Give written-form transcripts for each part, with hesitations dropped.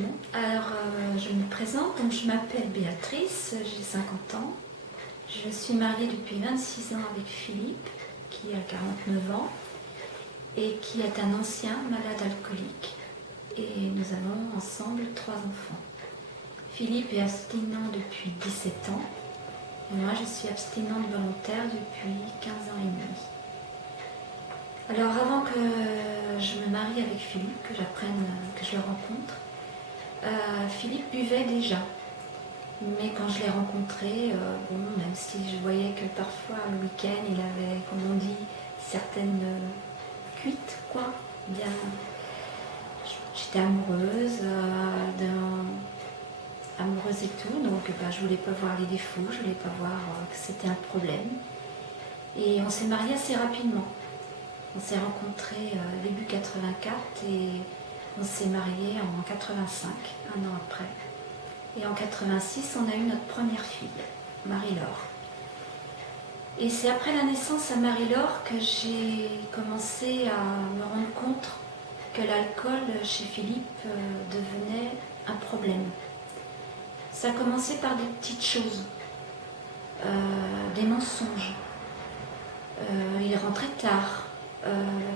bon. Alors, je me présente, donc je m'appelle Béatrice, j'ai 50 ans. Je suis mariée depuis 26 ans avec Philippe, qui a 49 ans, et qui est un ancien malade alcoolique. Et nous avons ensemble 3 enfants. Philippe est abstinent depuis 17 ans, et moi je suis abstinente volontaire depuis 15 ans et demi. Alors avant que je me marie avec Philippe, que je le rencontre, Philippe buvait déjà. Mais quand je l'ai rencontré, même si je voyais que parfois le week-end il avait, comme on dit, certaines cuites, quoi. Bien, j'étais amoureuse, amoureuse et tout, donc je voulais pas voir les défauts, je voulais pas voir que c'était un problème. Et on s'est mariés assez rapidement. On s'est rencontrés début 84 et on s'est mariés en 85, un an après. Et en 86, on a eu notre première fille, Marie-Laure. Et c'est après la naissance à Marie-Laure que j'ai commencé à me rendre compte que l'alcool chez Philippe devenait un problème. Ça a commencé par des petites choses, des mensonges. Il rentrait tard.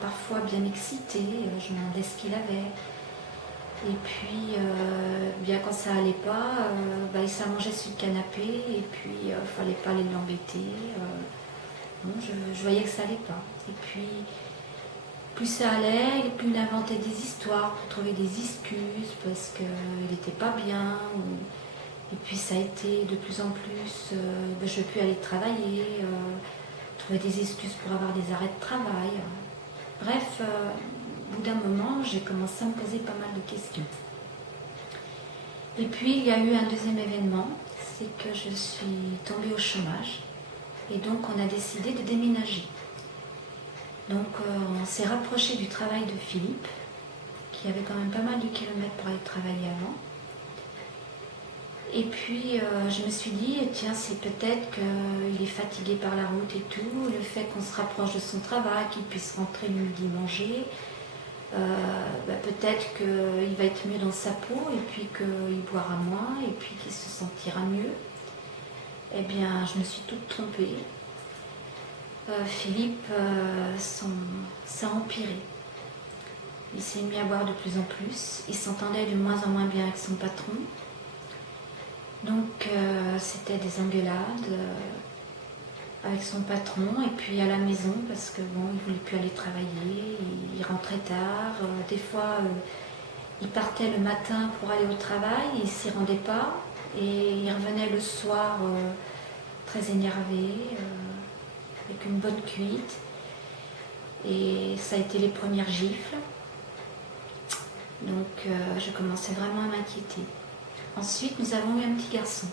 Parfois bien excité, je me demandais ce qu'il avait. Et puis, bien quand ça allait pas, il s'allongeait sur le canapé et puis il fallait pas aller l'embêter. Je voyais que ça allait pas. Et puis, plus ça allait, et plus il inventait des histoires pour trouver des excuses parce qu'il n'était pas bien. Et puis ça a été de plus en plus, je ne veux plus aller travailler. Trouver des excuses pour avoir des arrêts de travail. Bref, au bout d'un moment, j'ai commencé à me poser pas mal de questions. Et puis, il y a eu un deuxième événement, c'est que je suis tombée au chômage. Et donc, on a décidé de déménager. Donc, on s'est rapproché du travail de Philippe, qui avait quand même pas mal de kilomètres pour aller travailler avant. Et puis je me suis dit, tiens, c'est peut-être qu'il est fatigué par la route et tout, le fait qu'on se rapproche de son travail, qu'il puisse rentrer le midi manger, peut-être qu'il va être mieux dans sa peau et puis qu'il boira moins et puis qu'il se sentira mieux. Eh bien, je me suis toute trompée. Philippe, ça a empiré. Il s'est mis à boire de plus en plus, il s'entendait de moins en moins bien avec son patron. Donc c'était des engueulades avec son patron et puis à la maison parce que il ne voulait plus aller travailler, il rentrait tard, des fois il partait le matin pour aller au travail, il ne s'y rendait pas et il revenait le soir très énervé, avec une bonne cuite et ça a été les premières gifles. Donc je commençais vraiment à m'inquiéter. Ensuite, nous avons eu un petit garçon,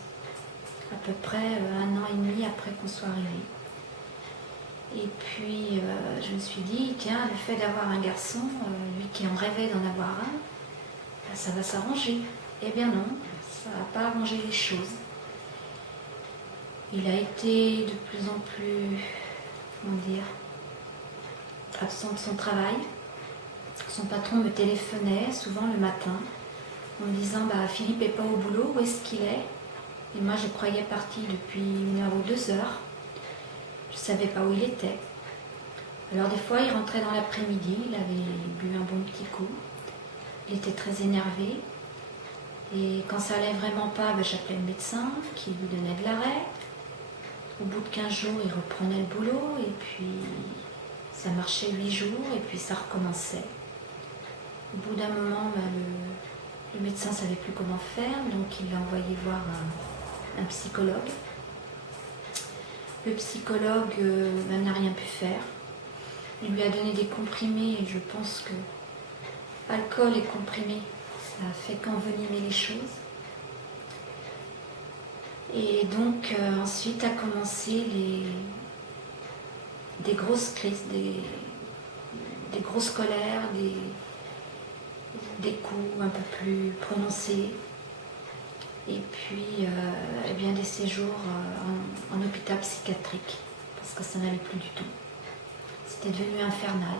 à peu près 1 an et demi après qu'on soit arrivé. Et puis, je me suis dit, tiens, le fait d'avoir un garçon, lui qui en rêvait d'en avoir un, ça va s'arranger. Eh bien non, ça n'a pas arrangé les choses. Il a été de plus en plus, absent de son travail. Son patron me téléphonait souvent le matin, en me disant Philippe n'est pas au boulot, où est-ce qu'il est? Et moi je croyais parti depuis 1 heure ou 2 heures. Je ne savais pas où il était. Alors des fois il rentrait dans l'après-midi, il avait bu un bon petit coup. Il était très énervé. Et quand ça allait vraiment pas, j'appelais le médecin qui lui donnait de l'arrêt. Au bout de 15 jours, il reprenait le boulot et puis ça marchait 8 jours et puis ça recommençait. Au bout d'un moment, le médecin ne savait plus comment faire, donc il l'a envoyé voir un psychologue. Le psychologue n'a rien pu faire. Il lui a donné des comprimés et je pense que alcool et comprimés, ça a fait qu'envenimer les choses. Et donc ensuite a commencé des grosses crises, des grosses colères, des coups un peu plus prononcés et puis des séjours en hôpital psychiatrique parce que ça n'allait plus du tout. C'était devenu infernal.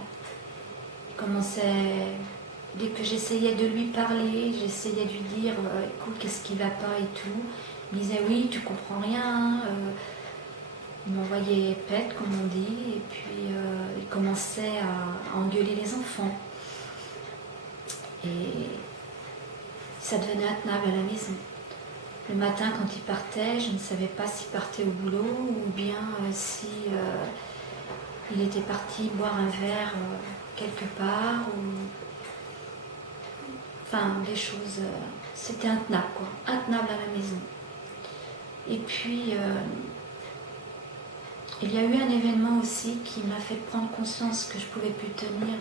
Il commençait dès que j'essayais de lui parler, j'essayais de lui dire écoute, qu'est-ce qui va pas et tout, il me disait oui, tu comprends rien. Il m'envoyait pète, comme on dit, et puis il commençait à engueuler les enfants. Et ça devenait intenable à la maison. Le matin, quand il partait, je ne savais pas s'il partait au boulot ou bien si il était parti boire un verre quelque part. Enfin, des choses... c'était intenable, quoi. Intenable à la maison. Et puis, il y a eu un événement aussi qui m'a fait prendre conscience que je ne pouvais plus tenir...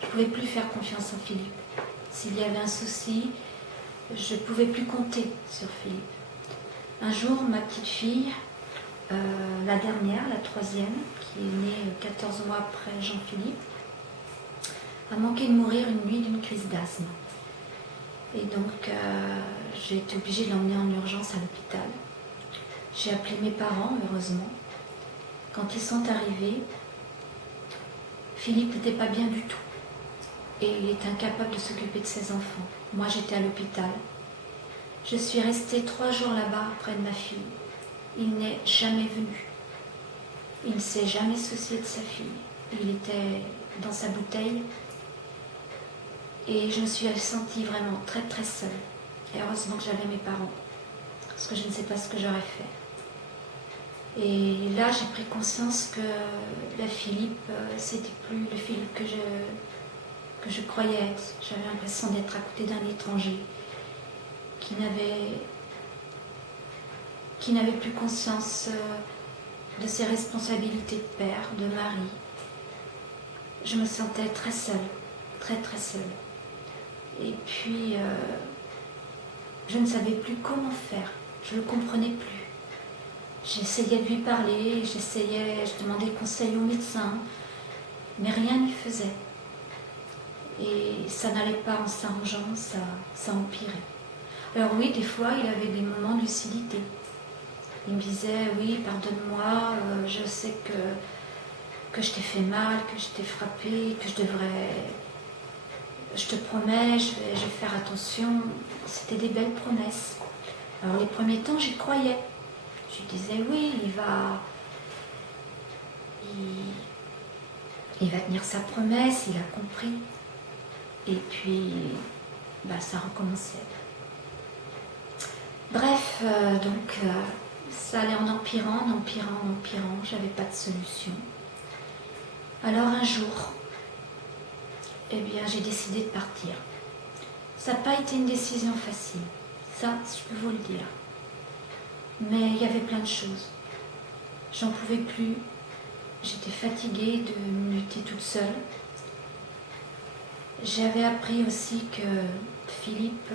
je ne pouvais plus faire confiance en Philippe. S'il y avait un souci, je ne pouvais plus compter sur Philippe. Un jour, ma petite fille, la dernière, la troisième, qui est née 14 mois après Jean-Philippe, a manqué de mourir une nuit d'une crise d'asthme. Et donc, j'ai été obligée de l'emmener en urgence à l'hôpital. J'ai appelé mes parents, heureusement. Quand ils sont arrivés, Philippe n'était pas bien du tout. Et il est incapable de s'occuper de ses enfants. Moi, j'étais à l'hôpital. Je suis restée 3 jours là-bas près de ma fille. Il n'est jamais venu. Il ne s'est jamais soucié de sa fille. Il était dans sa bouteille. Et je me suis sentie vraiment très très seule. Et heureusement que j'avais mes parents. Parce que je ne sais pas ce que j'aurais fait. Et là, j'ai pris conscience que la Philippe, c'était plus le Philippe que je croyais être. J'avais l'impression d'être à côté d'un étranger qui n'avait plus conscience de ses responsabilités de père, de mari. Je me sentais très seule, très très seule. Et puis, je ne savais plus comment faire, je ne le comprenais plus. J'essayais de lui parler, je demandais conseil au médecin, mais rien n'y faisait. Et ça n'allait pas en s'arrangeant, ça empirait. Alors oui, des fois, il avait des moments de lucidité. Il me disait, oui, pardonne-moi, je sais que je t'ai fait mal, que je t'ai frappé, que je te promets, je vais faire attention. C'était des belles promesses. Alors les premiers temps, j'y croyais. Je disais, oui, il va tenir sa promesse, il a compris. Et puis, ça recommençait. Bref, ça allait en empirant, j'avais pas de solution. Alors un jour, j'ai décidé de partir. Ça n'a pas été une décision facile, ça je peux vous le dire. Mais il y avait plein de choses. J'en pouvais plus, j'étais fatiguée de lutter toute seule. J'avais appris aussi que Philippe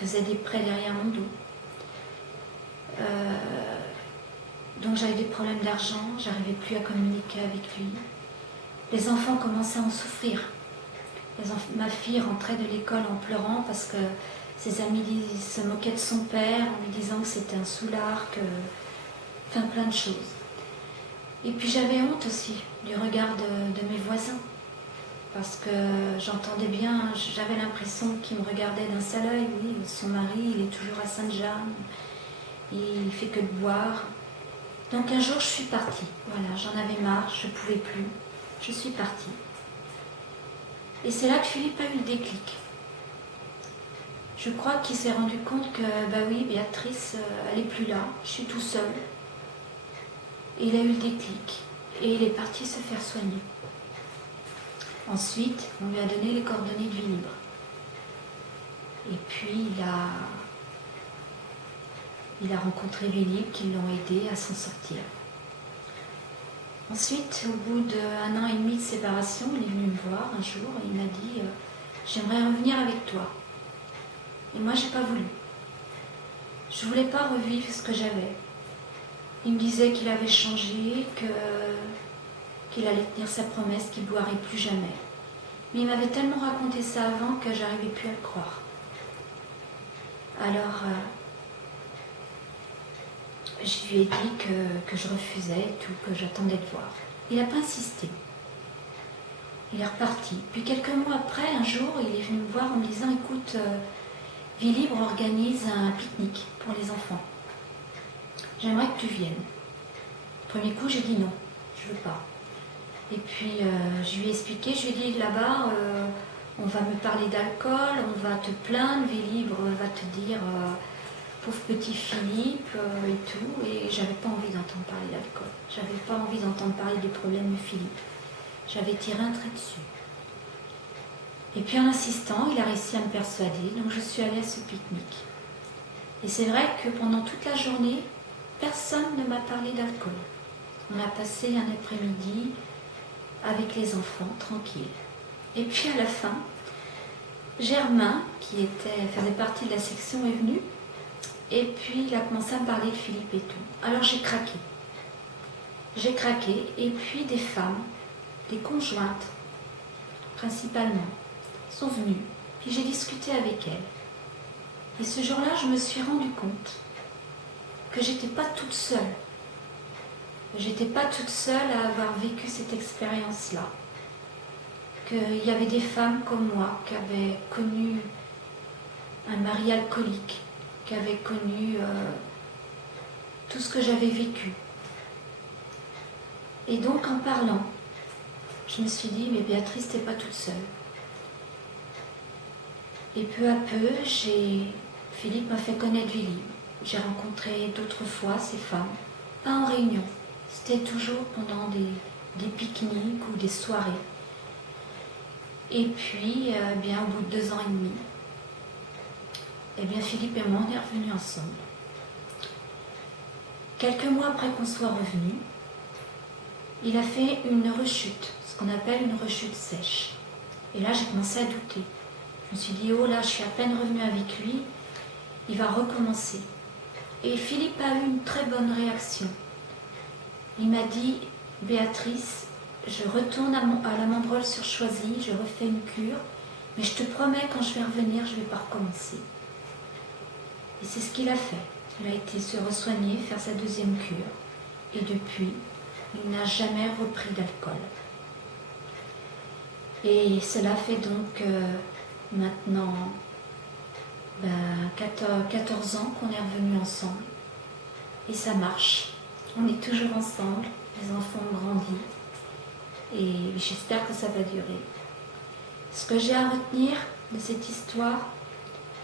faisait des prêts derrière mon dos. Donc j'avais des problèmes d'argent, j'arrivais plus à communiquer avec lui. Les enfants commençaient à en souffrir. Ma fille rentrait de l'école en pleurant parce que ses amis se moquaient de son père en lui disant que c'était un soulard, enfin plein de choses. Et puis j'avais honte aussi du regard de mes voisins. Parce que j'entendais bien, j'avais l'impression qu'il me regardait d'un seul œil. Oui, son mari, il est toujours à Sainte-Jeanne, il fait que de boire. Donc un jour, je suis partie. Voilà, j'en avais marre, je ne pouvais plus. Je suis partie. Et c'est là que Philippe a eu le déclic. Je crois qu'il s'est rendu compte que, oui, Béatrice, elle n'est plus là, je suis tout seul. Et il a eu le déclic. Et il est parti se faire soigner. Ensuite, on lui a donné les coordonnées de Vie Libre. Et puis, il a rencontré Vie Libre qui l'ont aidé à s'en sortir. Ensuite, au bout d'1 an et demi de séparation, il est venu me voir un jour et il m'a dit « J'aimerais revenir avec toi ». Et moi, j'ai pas voulu. Je voulais pas revivre ce que j'avais. Il me disait qu'il avait changé, qu'il allait tenir sa promesse, qu'il ne boirait plus jamais. Mais il m'avait tellement raconté ça avant que j'arrivais plus à le croire. Alors, je lui ai dit que je refusais et tout, que j'attendais de voir. Il n'a pas insisté. Il est reparti. Puis quelques mois après, un jour, il est venu me voir en me disant, écoute, Vie Libre organise un pique-nique pour les enfants. J'aimerais que tu viennes. Premier coup, j'ai dit non, je veux pas. Et puis, je lui ai expliqué, je lui ai dit, là-bas, on va me parler d'alcool, on va te plaindre, Vie Libre va te dire, pauvre petit Philippe, et tout. Et j'avais pas envie d'entendre parler d'alcool. J'avais pas envie d'entendre parler des problèmes de Philippe. J'avais tiré un trait dessus. Et puis en insistant, il a réussi à me persuader, donc je suis allée à ce pique-nique. Et c'est vrai que pendant toute la journée, personne ne m'a parlé d'alcool. On a passé un après-midi avec les enfants, tranquille. Et puis à la fin, Germain, qui faisait partie de la section, est venu. Et puis il a commencé à me parler de Philippe et tout. Alors j'ai craqué. J'ai craqué. Et puis des femmes, des conjointes, principalement, sont venues. Puis j'ai discuté avec elles. Et ce jour-là, je me suis rendu compte que j'étais pas toute seule. J'étais pas toute seule à avoir vécu cette expérience-là. Qu'il y avait des femmes comme moi qui avaient connu un mari alcoolique, qui avaient connu tout ce que j'avais vécu. Et donc en parlant, je me suis dit, mais Béatrice, t'es pas toute seule. Et peu à peu, Philippe m'a fait connaître Vie Libre. J'ai rencontré d'autres fois ces femmes, pas en réunion. C'était toujours pendant des pique-niques ou des soirées. Et puis, bien, au bout de 2 ans et demi, Philippe et moi, on est revenus ensemble. Quelques mois après qu'on soit revenus, il a fait une rechute, ce qu'on appelle une rechute sèche. Et là, j'ai commencé à douter. Je me suis dit, oh là, je suis à peine revenue avec lui, il va recommencer. Et Philippe a eu une très bonne réaction. Il m'a dit, Béatrice, je retourne à la Mandrole sur Choisy, je refais une cure, mais je te promets, quand je vais revenir, je ne vais pas recommencer. Et c'est ce qu'il a fait. Il a été se re-soigner, faire sa 2e cure. Et depuis, il n'a jamais repris d'alcool. Et cela fait donc maintenant 14 ans qu'on est revenus ensemble. Et ça marche. On est toujours ensemble. Les enfants ont grandi. Et j'espère que ça va durer. Ce que j'ai à retenir de cette histoire,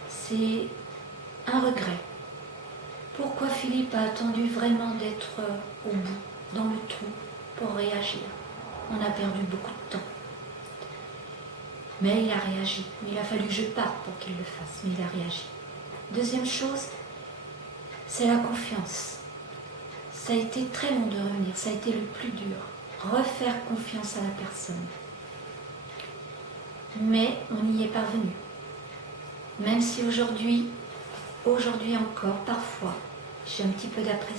c'est un regret. Pourquoi Philippe a attendu vraiment d'être au bout, dans le trou, pour réagir? On a perdu beaucoup de temps. Mais il a réagi. Mais il a fallu que je parte pour qu'il le fasse. Mais il a réagi. Deuxième chose, c'est la confiance. Ça a été très long de revenir. Ça a été le plus dur. Refaire confiance à la personne. Mais on y est parvenu. Même si aujourd'hui encore, parfois, j'ai un petit peu d'appréciation.